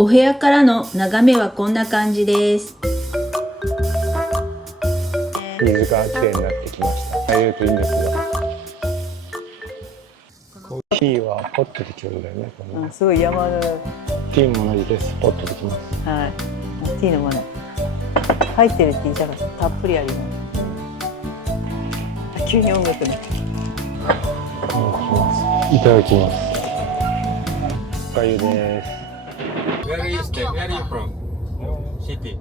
お部屋からの眺めはこんな感じです。水がきれいになってきました。入れるといいんですが、コーヒーはポットできるんだよね。すごい山の。ティーも同じです。ポットできます。はい。ティーのもね、入ってるって言いたかった。たっぷりあります。急に音楽ね。いただきます。おかゆです。Where are you stay? Where are you from? City.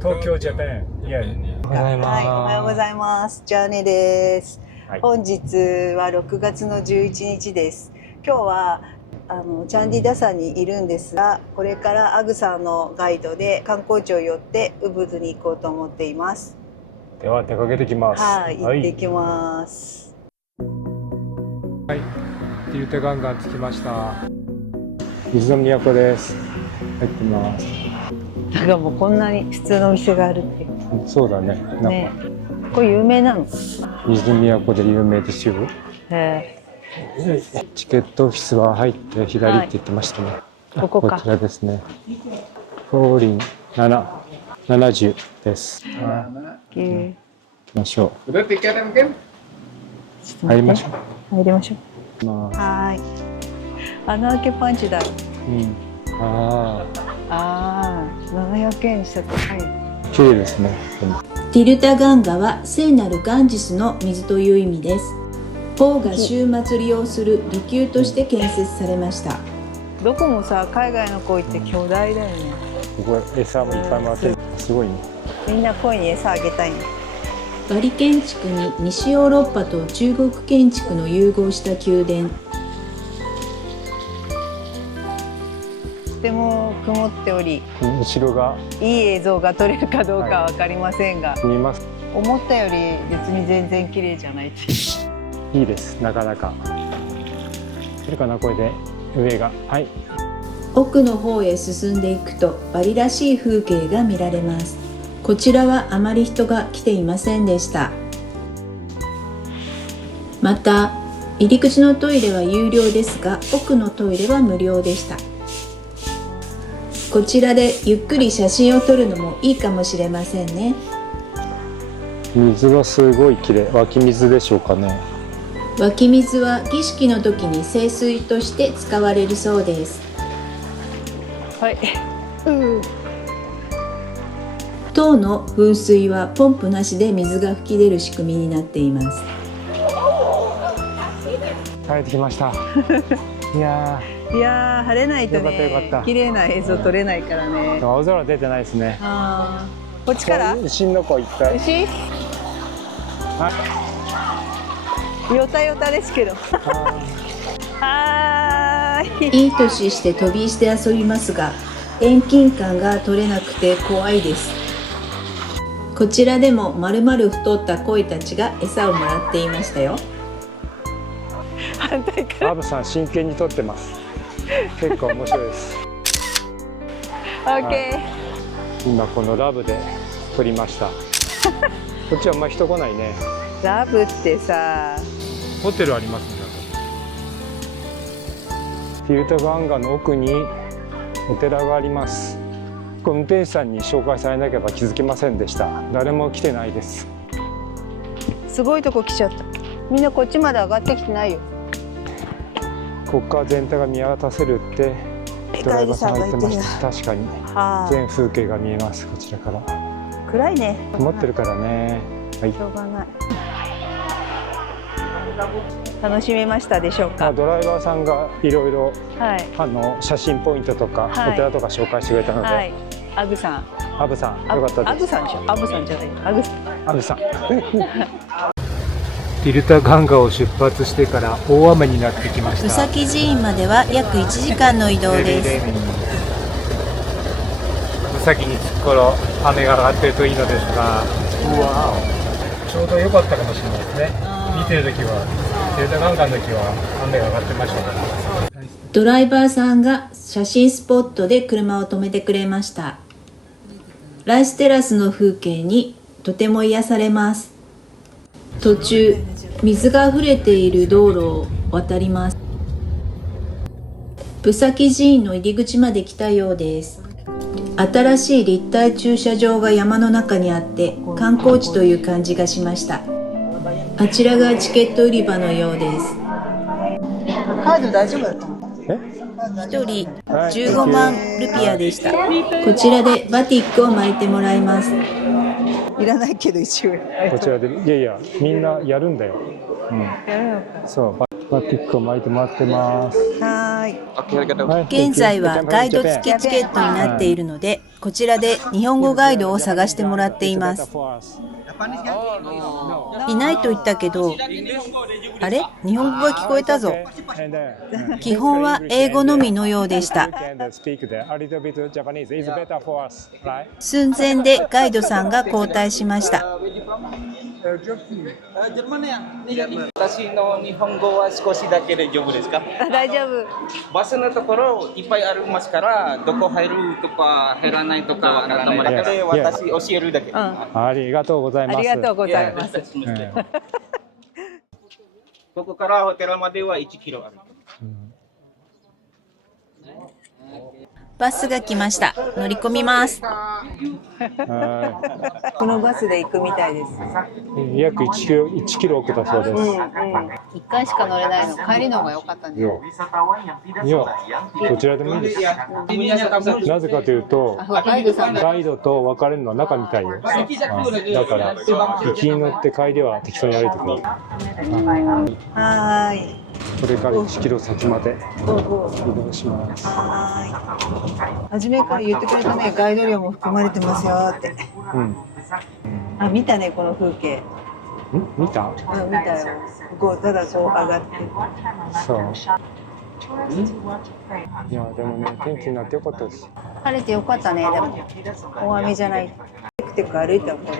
東京ジャパン。おはようございます。はい、おはようございます。ジャーネです。はい、本日は6月の11日です。今日はチャンディダサにいるんですが、これからアグさんのガイドで観光地を寄ってウブドに行こうと思っています。では出かけてきます。はい、行ってきます。はい、ティルテガンガン着きました。水の都です。入ってます。なんかもうこんなに普通のお店があるって。そうだね。ね、これ有名なの？水の都で有名ですよ。チケットオフィスは入って左って言ってましたね。ここか。こちらですね。フォーリン70です。行きましょう。入りましょう。入りましょう。はい。穴開けパンチだ。700円したと。はい。綺麗ですね。ティルタガンガは聖なるガンジスの水という意味です。王が週末利用する離宮として建設されました。どこもさ、海外の鯉って巨大だよね。ここ餌もいっぱい回ってる。すごいね。みんな鯉に餌あげたいね。バリ建築に西ヨーロッパと中国建築の融合した宮殿。とても曇っており、後ろがいい映像が撮れるかどうかは分かりませんが、見えます。思ったより別に全然綺麗じゃないっていう。いいです。なかなか。いるかな、これで上が。はい。奥の方へ進んでいくとバリらしい風景が見られます。こちらはあまり人が来ていませんでした。また入り口のトイレは有料ですが、奥のトイレは無料でした。こちらでゆっくり写真を撮るのもいいかもしれませんね。水はすごい綺麗。湧き水でしょうかね。湧き水は儀式の時に聖水として使われるそうです。はい。当の噴水はポンプなしで水が噴き出る仕組みになっています。帰ってきました。いやー、晴れないとよかったよかっね、た綺麗な映像撮れないからね。青空出てないですね。こっちから？牛の子行った。牛？よたよたですけど。いい年して飛び石で遊びますが、遠近感が取れなくて怖いです。こちらでも丸々太った鯉たちが餌をもらっていましたよ。反対から。アブさん真剣に撮ってます。結構面白いです。オッケー。今このラブで撮りました。こっちはあんま人来ないね。ラブってさ、ホテルありますね。ティルタガンガの奥にお寺があります。運転手さんに紹介されなければ気づきませんでした。誰も来てないです。すごいとこ来ちゃった。みんなこっちまで上がってきてないよ。ここから全体が見渡せるってドライバーさんが言ってました。確かに全風景が見えます。こちらから暗いね。曇ってるからね。はい、しょうがない。楽しめましたでしょうか。ドライバーさんがいろいろ写真ポイントとか、お寺とか紹介してくれたので、アブさん、アブさんよかったです。アブさんでしょ。アブさんじゃない。アブさん。ティルタガンガを出発してから大雨になってきました。宇崎寺院までは約1時間の移動です。宇崎に着く頃雨が上がっているといいのですが、ちょうど良かったかもしれないですね。見てる時はティルタガンガの時は雨が上がってましたから。ドライバーさんが写真スポットで車を止めてくれました。ライステラスの風景にとても癒されます。途中水があふれている道路を渡ります。ブサキ寺院の入り口まで来たようです。新しい立体駐車場が山の中にあって観光地という感じがしました。あちらがチケット売り場のようです。カード大丈夫だったの？1人15万ルピアでした。こちらでバティックを巻いてもらいます。いらないけど一応。こちらで、いやいや、みんなやるんだよ。やるのか。そう、バティックを巻いてもらってます。はーい。はい、現在はガイド付きチケットになっているので、こちらで日本語ガイドを探してもらっています。いないと言ったけど、あれ？日本語が聞こえたぞ。基本は英語のみのようでした。寸前でガイドさんが交代しました。私の日本語は少しだけで丈夫ですか？大丈夫。バスのところいっぱいありますから、どこ入るとか入らないとか頭の中で私教えるだけ。ありがとうございます。ありがとうございます。ここからホテルまでは1キロある。バスが来ました。乗り込みます。このバスで行くみたいです。約1キロ奥だそうです。1回しか乗れないの、帰りの方が良かったんじゃない？いや、どちらでもいいです。なぜかというと、ガイドと別れるのは中みたいよ。だから、行きに乗って帰りは適当に歩いてくる。はーい。これから1キロ先まで移動します。はーい。初めから言ってくれたね、ガイド料も含まれてますよって。あ、見たね、この風景。見た？見たよ。こうただこう上がって。そう。いや、でもね、天気になってよかったです。晴れてよかったね、でも。大雨じゃない。テクテク歩いたこれ。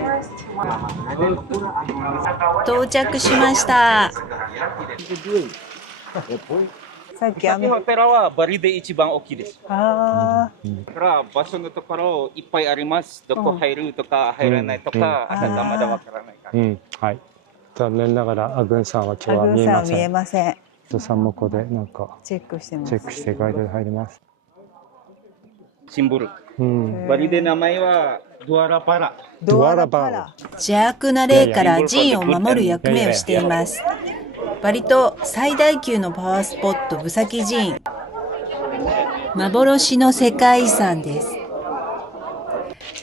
到着しました。さっき雨。ホテルはバリで一番大きいです。ああ。だから場所のところいっぱいあります。どこ入るとか入らないとか、あなたまだわからないから。はい。残念ながらアグンさんは今日は見えません。見えません。人さんもここでなんかチェックしてます。チェックしてガイドで入ります。シンボル。バリで名前はドアラパラ。ドアラパラ。邪悪な霊から寺院を守る役目をしています。バリ島最大級のパワースポットブサキ寺院。幻の世界遺産です。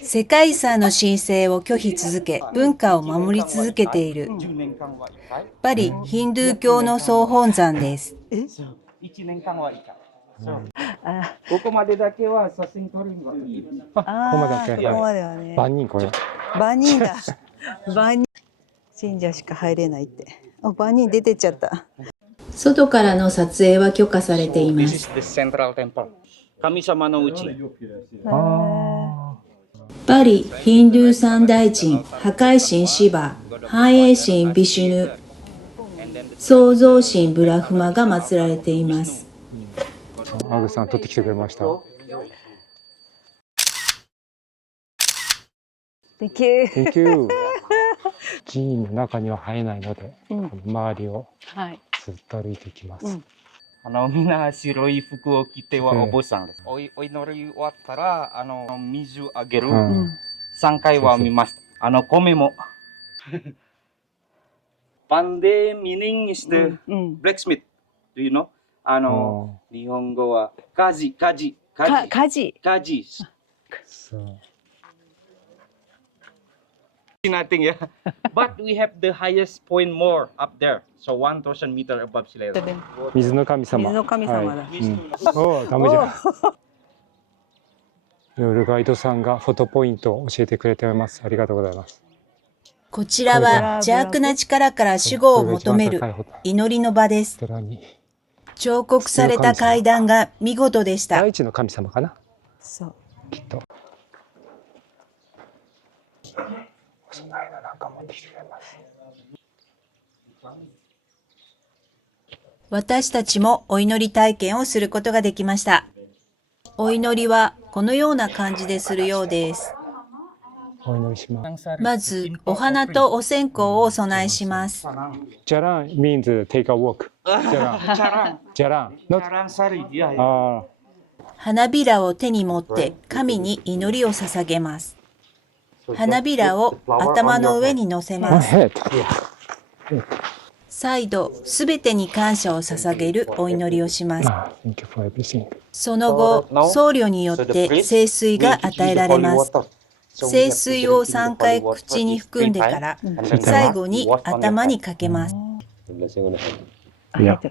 世界遺産の申請を拒否続け、文化を守り続けているバリヒンドゥー教の総本山です。1年間はいた。ここまでだけは写真撮るのがいい。ここまでだけ。ここまではね。万人これ。万人だ。万人。信者しか入れないって。万人出てっちゃった。外からの撮影は許可されています。神様のうち。バリヒンドゥー三大神、破壊神シバ、繁栄神ビシュヌ、創造神ブラフマが祀られています。アグさん撮ってきてくれました。Thank you。Thank you。寺院の中には入れないので、周りをずっと歩いていきます。みんな白い服を着てはお坊さんです。お祈り終わったら水あげる。3回は見ました。米も。パンデー meaning is the blacksmith. Do you know? 日本語は火事。そう。Nothing, yeah. But we have the highest point more up there. So 1,000 meters above sea level. 水の神様。水の神様だ。おお、ダメじゃん。いろいろガイドさんがフォトポイントを教えてくれています。ありがとうございます。こちらは邪悪な力から守護を求める祈りの場です。彫刻された階段が見事でした。大地の神様かな。そう。きっと。お供えのなんか持ってきてくれます。私たちもお祈り体験をすることができました。お祈りはこのような感じでするようです。お祈りします。まずお花とお線香をお供えします。ジャラン means take a walk. Jarang. Jalan. Not. Jarang sari dia. あ花びらを手に持って神に祈りを捧げます。花びらを頭の上に乗せあ。ます。ヘッ再度、すべてに感謝を捧げるお祈りをします。あ、Thank you for everything. その後、僧侶によって聖水が与えられます。聖水を3回口に含んでから、最後に頭にかけます。いや。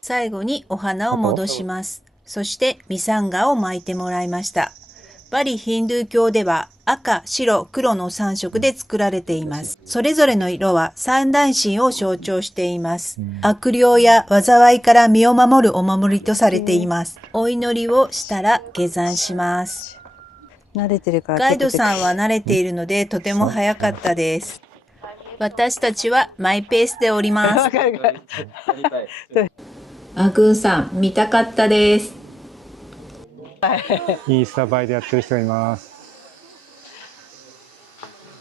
最後にお花を戻します。そしてミサンガを巻いてもらいました。バリヒンドゥー教では赤、白、黒の3色で作られています。それぞれの色は三大神を象徴しています。悪霊や災いから身を守るお守りとされています。お祈りをしたら下山します。慣れてるからガイドさんは慣れているのでとても早かったです。私たちはマイペースでおります。アグーさん、見たかったです。インスタ映えでやってる人がいます。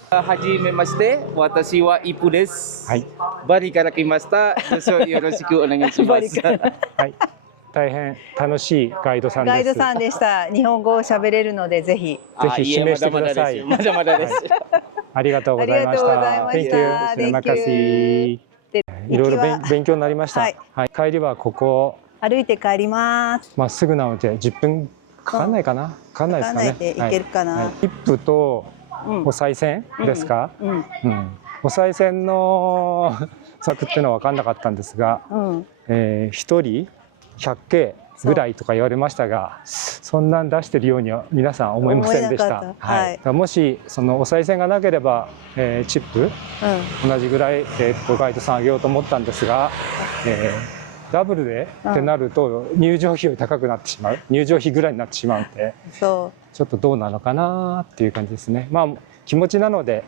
はじめまして、私はイプです。はい。バリから来ました。よろしくお願いします。はい。大変楽しいガイドさんです。ガイドさんでした。日本語を喋れるのでぜひ。ぜひ指名してください。まだまだです。ありがとうございました。ありがとうございました。 Thank you。任せ。いろいろ勉強になりました。はい。帰りはここ歩いて帰ります。まっすぐなので10分かかんないかな。かかんないですかね。で行けるかな。切符とお賽銭ですか。お賽銭の策っていうのは分かんなかったんですが、1人100Kぐらいとか言われましたが、そんなん出してるようには皆さん思いませんでした。はい。もしそのお賽銭がなければ、チップ、同じぐらい、ガイドさんあげようと思ったんですが、ダブルでってなると入場費より高くなってしまう、入場費ぐらいになってしまうので、ちょっとどうなのかなっていう感じですね。まあ気持ちなので、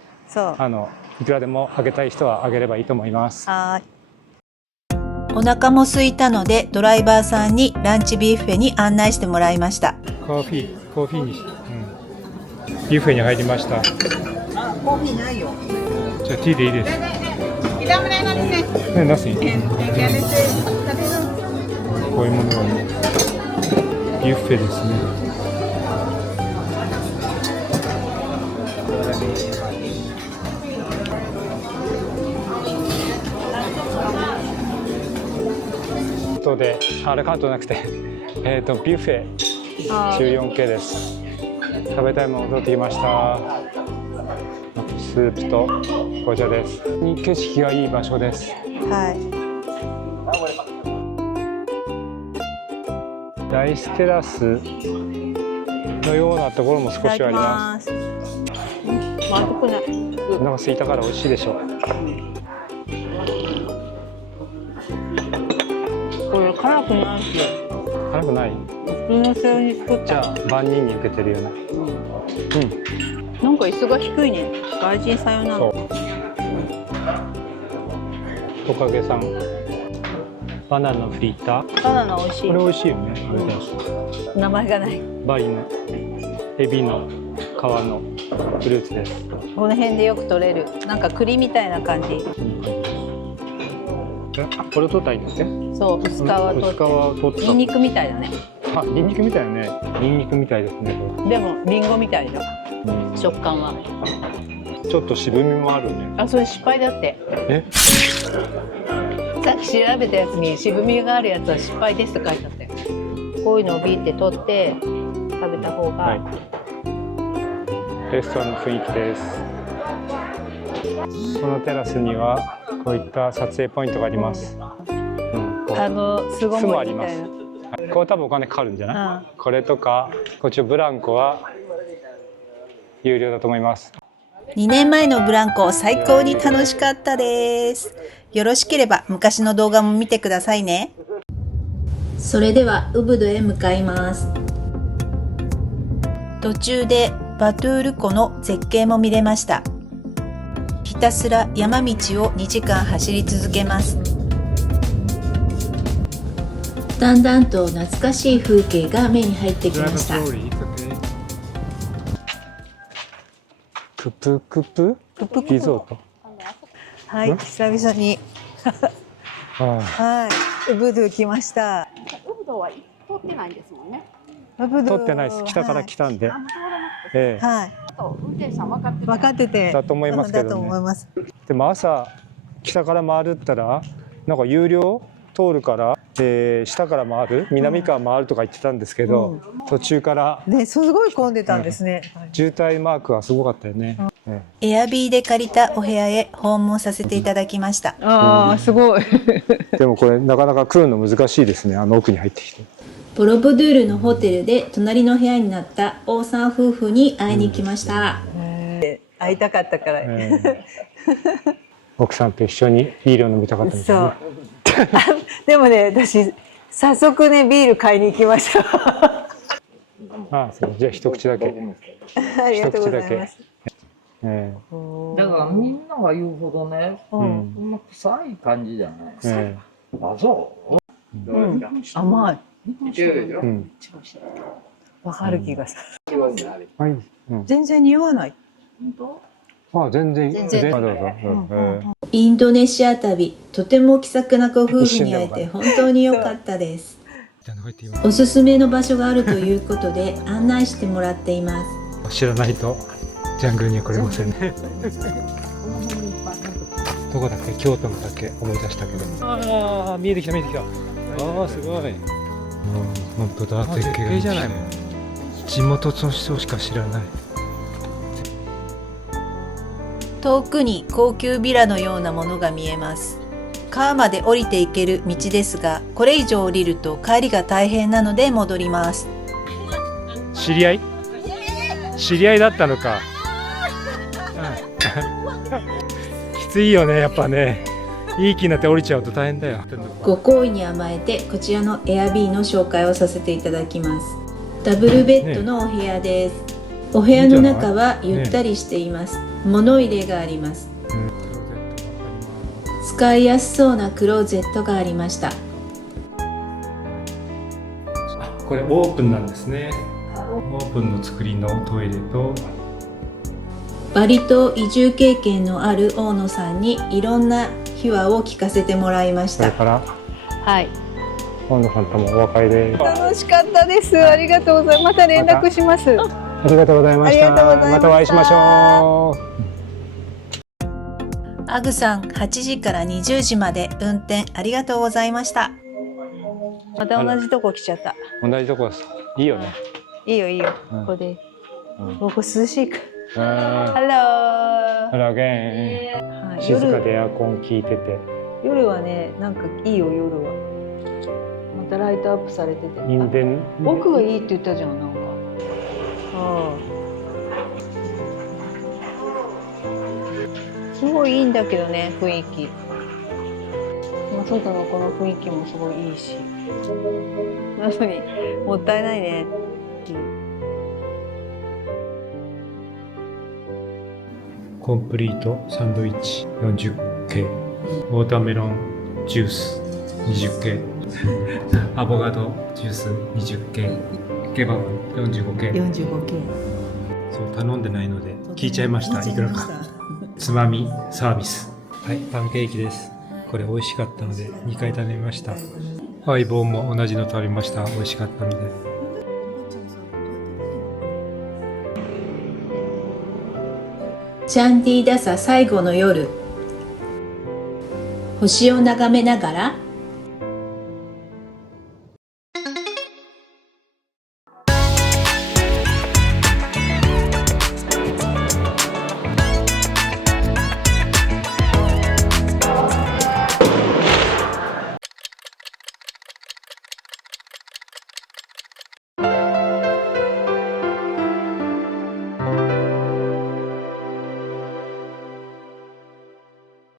いくらでもあげたい人はあげればいいと思います。お腹も空いたのでドライバーさんにランチビュッフェに案内してもらいました。コーヒーにして、ビュッフェに入りました。コーヒーないよ。じゃあティーでいいです。ね、ナスに。こういうものがね、ビュッフェですね。であれ関東なくてビュッフェ 14K です。食べたいもの取ってきました。スープと紅茶です。景色がいい場所です。ライステラスのようなところも少しあります。まずくない。お腹空いたから美味しいでしょう。これ辛くないし。辛くない？普通の醤油作った。じゃあ万人に受けてるよね。なんか椅子が低いね。外人さん用なの。トカゲさん。バナナフリーター。バナナ美味しい。これ美味しいよね。名前がない。バリのエビの皮のフルーツです。この辺でよく取れる。なんか栗みたいな感じ。これ取ったらいいんですね。そう、薄皮取って。ニンニクみたいだね。あ、ニンニクみたいだね。ニンニクみたいですね。でもリンゴみたいでしょ。食感は。ちょっと渋みもあるね。あ、それ失敗だって。さっき調べたやつに渋みがあるやつは失敗ですって書いてあったよ。こういうのをビーって取って食べた方が。レストランの雰囲気です。このテラスにはこういった撮影ポイントがあります。巣ごもりみたいな。これ多分お金かかるんじゃない？これとかこっちのブランコは有料だと思います。2年前のブランコ最高に楽しかったです。よろしければ昔の動画も見てくださいね。それではウブドへ向かいます。途中でバトゥール湖の絶景も見れました。ひたすら山道を2時間走り続けます。だんだんと懐かしい風景が目に入ってきました。クプクプリゾート。はい、久々にははい、ウブドゥ来ました。ウブドは通ってないんですもんね。ウブい。ドゥ取ってないです。北から来たんで。あ、もう通らなくて。ええ。はい、あと運転手さん分かってる。分かってて。だと思いますけどねだと思います。でも朝北から回るったらなんか有料通るから、下から回る南から回るとか言ってたんですけど、途中からね、すごい混んでたんですね。渋滞マークがすごかったよね。エアビーで借りたお部屋へ訪問させていただきました。ああ、すごい。でもこれなかなか来るの難しいですね。あの奥に入ってきて。ボロブドゥールのホテルで隣の部屋になった王さん夫婦に会いに来ました。会いたかったから。奥さんと一緒にビールを飲みたかったんですそうね。。でもね、私早速ねビール買いに行きました。ああ、そう。じゃあ一口だけ。ありがとうございます。だからみんなが言うほどね、うんそんな臭い感じじゃない。えあ、そう。甘い。うん。わかる気がする。はい。うん。全然匂わない。あ、全然。全然どうぞインドネシア旅、とても気さくなご夫婦に会えて本当に良かったです。おすすめの場所があるということで案内してもらっています。知らないとジャングルには来れませんね。どこだっけ、京都のだけ思い出したけど。ああ、見えてきた見えてきた。ああ、すごい。本当だ、絶景じゃないもん。地元の人しか知らない。遠くに高級ビラのようなものが見えます。川まで降りていける道ですが、これ以上降りると帰りが大変なので戻ります。知り合い？知り合いだったのか。きついよね、やっぱね。いい気になって降りちゃうと大変だよ。ご好意に甘えてこちらのエアビーの紹介をさせていただきます。ダブルベッドのお部屋です。お部屋の中はゆったりしています。物入れがあります。使いやすそうなクローゼットがありました。これオープンなんですね。オープンの作りのトイレと、バリ島移住経験のある大野さんにいろんな秘話を聞かせてもらいました。それからはい。大野さんともお別れで。楽しかったです。ありがとうございます。また連絡します。ありがとうございました。ありがとうございましたまたお会いしましょう。アグさん8時から20時まで運転ありがとうございました。また同じとこ来ちゃった。同じとこです。いいよね。いいよいいよ。うんここで。うんここ涼しいかうん。ら。ハロー。あらげん。はい、静かでエアコン効いてて。夜はね、なんかいいよ夜は。またライトアップされてて。印伝。奥がいいって言ったじゃんなんか。すごいいいんだけどね雰囲気。まあ外のこの雰囲気もすごいいいし。なのにもったいないね。コンプリートサンドイッチ40系、ウォーターメロンジュース20系、アボカドジュース20系、ケバブ45系。45系。そう頼んでないので聞いちゃいました。いくらか。つまみサービス。はい、パンケーキです。これ美味しかったので2回食べました。相棒も同じの食べました。美味しかったので。チャンディダサ最後の夜、星を眺めながら